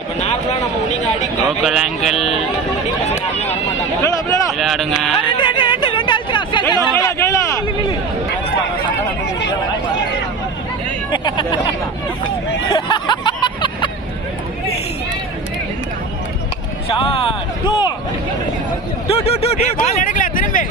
இப்போ நார்மலா நம்ம நீங்க அடிக்க லோக்கல் ஆங்கிள் விளையாடுங்க. ஷாட் பால் எடுக்கல திரும்பி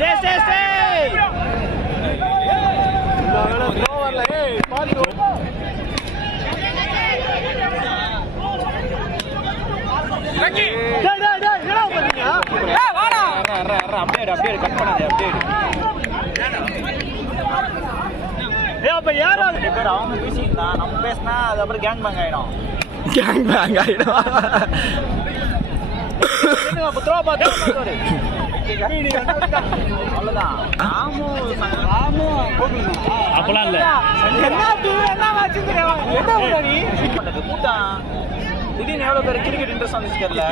அப்படியே கட் பண்ணாதே அப்படியே அவங்க பேசிக்கிட்டா நம்ம பேசினா அது அப்புறம் கேங் பேங் ஆயிடும். அவ்வளவுதான். அப்பெல்லாம் இல்ல கூட்டம் திடீர்னு எவ்வளவு பேர் கிரிக்கெட் இன்ட்ரெஸ்ட் வந்துச்சு தெரியல.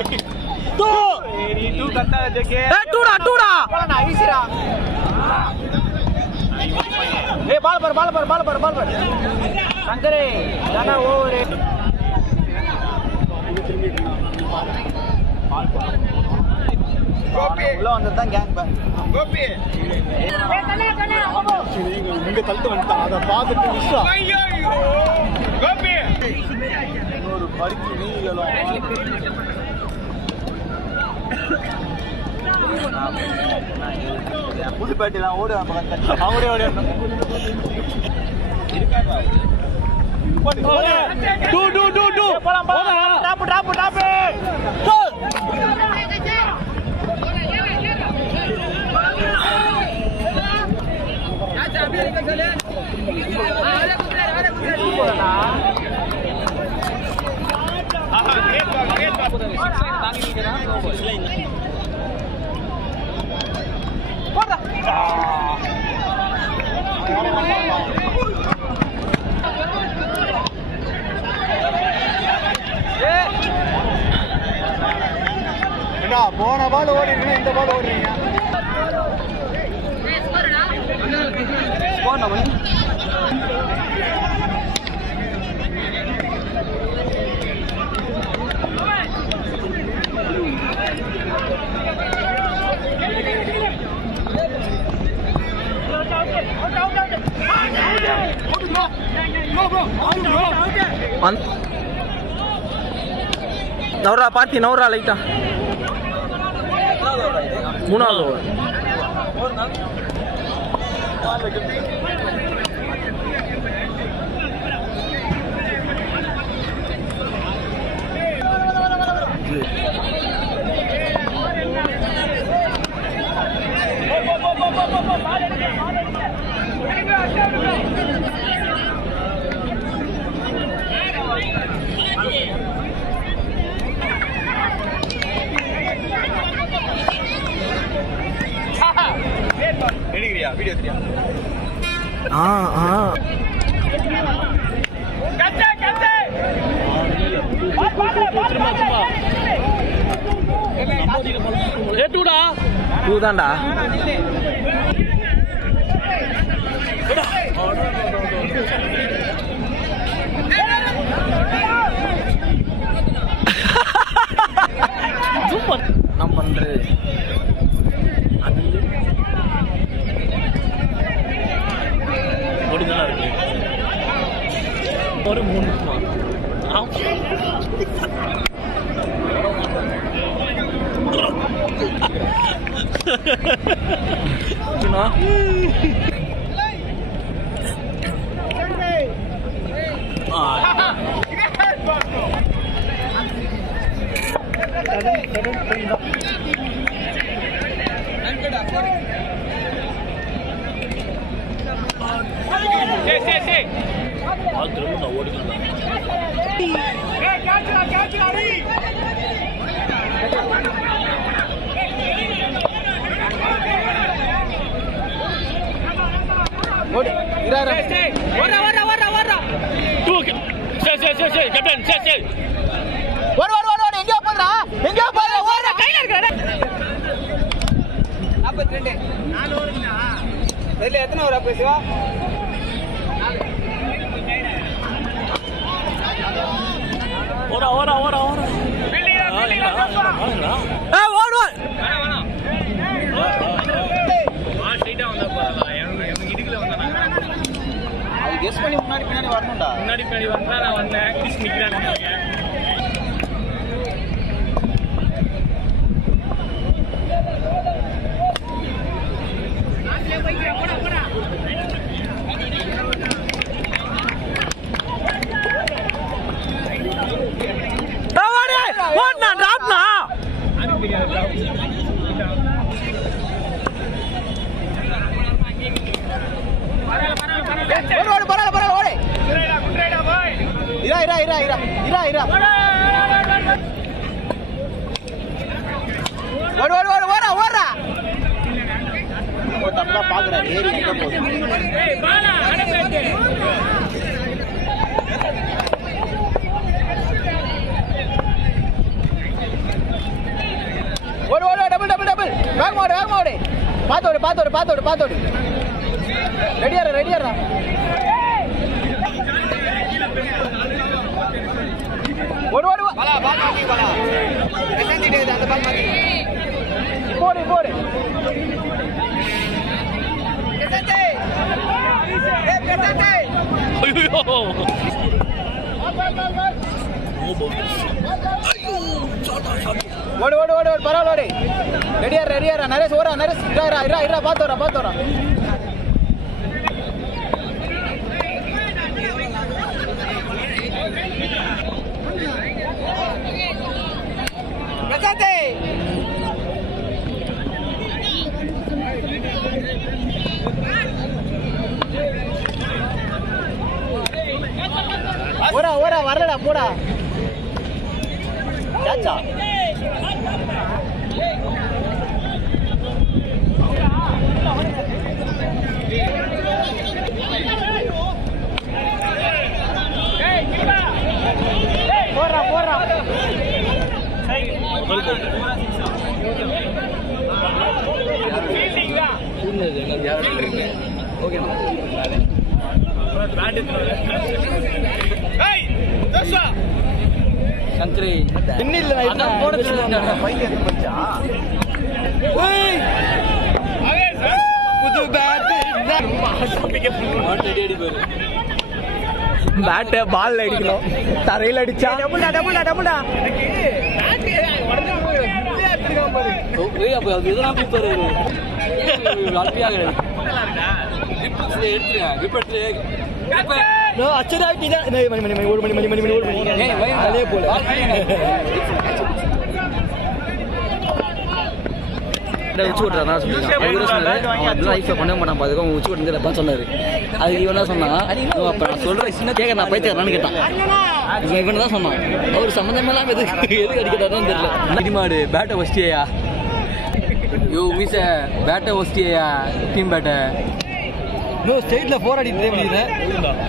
சங்கரே ஓவரு உள்ள வந்ததுதான் கேங் பேங். இங்க தள்ளிட்டு வந்துட்டான். அதை பார்த்துட்டு இன்னொரு பருக்கி நீங்களும் புதுப்பேட்டைலாம் ஓடுவாங்க அவரே ஓடிடணும். போன பால் ஓடிடுங்க, இந்த பால் ஓடுறீங்க. நவரா பார்த்தி நவரா லைட்டா மூணாவது ஓவர். எடுக்கிறியா வீடியோ தெரியா? டூ தான்டா. நான் பண்றது ஒரு 3 எத்தனை ஒரு பேசுவா ஓரா ஓடு அது கெஸ் பண்ணி முன்னாடி பின்னாடி வரணும்டா. முன்னாடி பின்னாடி வந்தா நான் வந்தேன் கிறிஸ் நிக்கிறாங்க. ஓடுனா டிராப்னா ஓடு பரவாயில்ல ஓடு. இரா இரா இரா இரா இரா இரா ஓடு ஓடு ஓடு ஓடுறா ஓடுறா. தப்பா பாக்குறாரு ஏறி எங்க போகுது. ஓடு ஓடு டபுள் டபுள் டபுள் வேகமா ஓடு வேகமா ஓடு. பாத்தோடு பாத்தோடு பாத்தோடு பாத்தோடு. ரெடியாரா ரெடியாரா. ஓடு ஓடு பாலா பால் மாத்தி பாலா. எசஞ்சிட்டே அந்த பால் மாத்தி. போடு போடு. எசஞ்சே. எசஞ்சே. ஐயோ ஓடு ஓடு ஓடு பரவாயில்ல ஓடு. ரெடியாரா ரெடியாரா நரேஷ் ஓரா நரேஷ் இரா இரா இரா பாத்தோரா பாத்தோரா. பிரசாந்தே ஓரா ஓரா வரலடா போடா. கேட்சா போடுறா போடுறா. சந்திரி இன்னில்ல அதான் போட சொல்லுங்க. பைக் எங்க போச்சா? புது பேட் பேட்டை பால்ல அடிக்கணும், தரையில் அடிச்சா டபுள்டா டபுள்டா டபுள்டா. அப்போ அது எதனா கூப்பிட்டு அல்பியாக எடுத்துருங்க. அச்சராக்கிட்டா மணி மணி மணி ஒரு மணி மணி மணி மணி ஒரு மணி அதே போல உச்சி விட்டுறா சொல்லியிருக்கான். பண்ண மாட்டான் அதுக்கும் உச்சி விட்டுறப்பா சொன்னாரு. அதுக்கு இவன் தான் சொன்னான். அப்போ நான் சொல்கிறேன் சின்ன கேட்க நான் பைத்தியக்காரனான்னு கேட்டான். இவன் தான் சொன்னான். அவர் சம்மந்தமெல்லாம் எதுக்கு அடிக்கிறாருன்னு தெரியல. இடிமாடு பேட்டை வச்சிட்டியா யோ மீச பேட்டை வச்சிட்டியா டீம் பேட்டை இன்னும் ஸ்டேட்ல 4 அடி ட்ரை பண்ணிடுறேன்.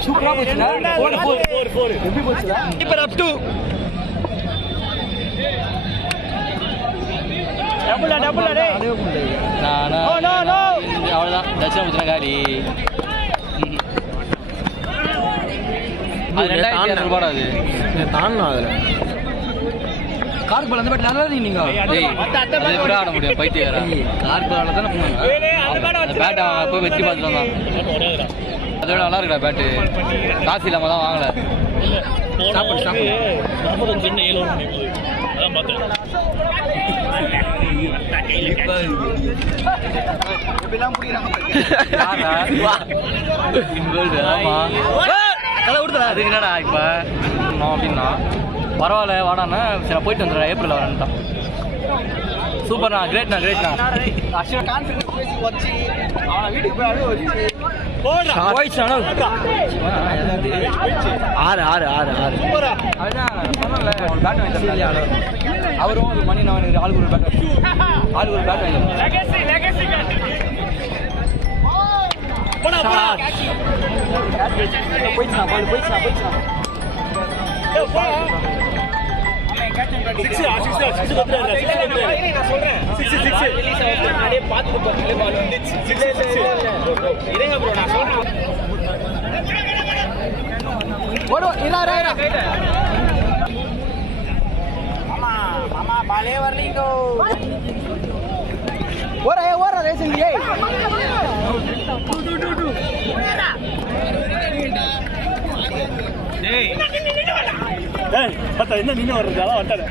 சூப்பரா போச்சுடா. 4 எப்படி போச்சுடா? கீப்பர் அப் டு டபுள்டா டபுள்டா டேய். நானா நோ நோ நோ. அவ்வளவுதான் தட்சணை முத்தின காலி. அது 2200 ரூபாய். அது தானா அதுல கார் பால் அந்த பேட் நல்லா நீங்க டேய் அது கூட ஆட முடியும் பைத்தியக்காரா. கார் பால்ல தான போனாங்க. அந்த பேட் அவன் போய் வெட்டி பார்த்துட்டு வந்தான். அதோட நல்லா இருக்குடா பேட்டு. காசு இல்லாம தான் வாங்கல. சாப்பிடு சாப்பிடு. 45 என்ன 7 அதான் பார்த்தேன். எப்படிலாம் புடிறாங்க யாரா வா இன்வெல்ட் ஆமா கலை விடுதா. அது என்னடா இப்ப நான் அப்படின்னா பரவாயில்ல வாடாண்ணா சரி நான் போயிட்டு வந்துடுறேன் ஏப்ரல் வரேன்ட்டான். சூப்பர்ண்ணா கிரேட்ண்ணா கிரேட்ண்ணா. அஷ்வா கான்ஃபிடன்ஸ் பேசி வச்சு அவனை வீட்டுக்கு போய் அழுவ வச்சு ஆறு ஆறு ஆறு ஆறு அதுதான் சொன்னல ஒரு பேட் வாங்கி அவரும் ஒரு மணி நான் எனக்கு ஆளுக்கு ஒரு பேட் ஆளுக்கு ஒரு பேட் வாங்கி போயிடுச்சுண்ணா பால் போயிடுச்சுண்ணா போயிடுச்சுண்ணா. ஓடு இரா இரா இரா. மாமா மாமா பாலே வரலீங்கோ ஓர ரேசிங் ஏய் டேய் பத்த என்ன நின்னு வர்றதால வட்டல